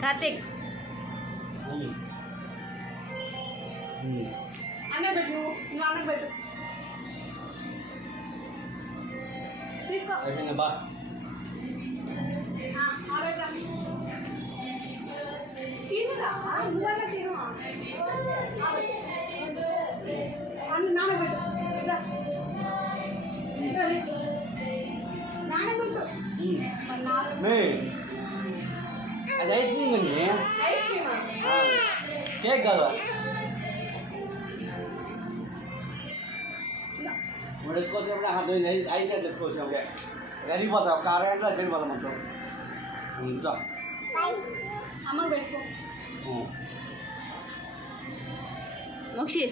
కార్తిక్ అన్న పెట్టు నువ్వు అన్న పెట్టు తీసుకో అయిపోయిందా తీసుకురా నువ్వన్నా తిను అన్న నానబెట్టు నానబెట్టు అది ఐస్ క్రీమ్ అండి ఐస్ క్రీమా కేక్ కాదా ఇప్పుడు ఎత్తుకొచ్చినప్పుడే ఐస్ అయితే ఎత్తుకొచ్చినప్పుడే గడిపోతాం ఒక అరగంటలో గడిపోతాం మొత్తం ఇంకా అమ్మ పెట్టుకో మోక్షి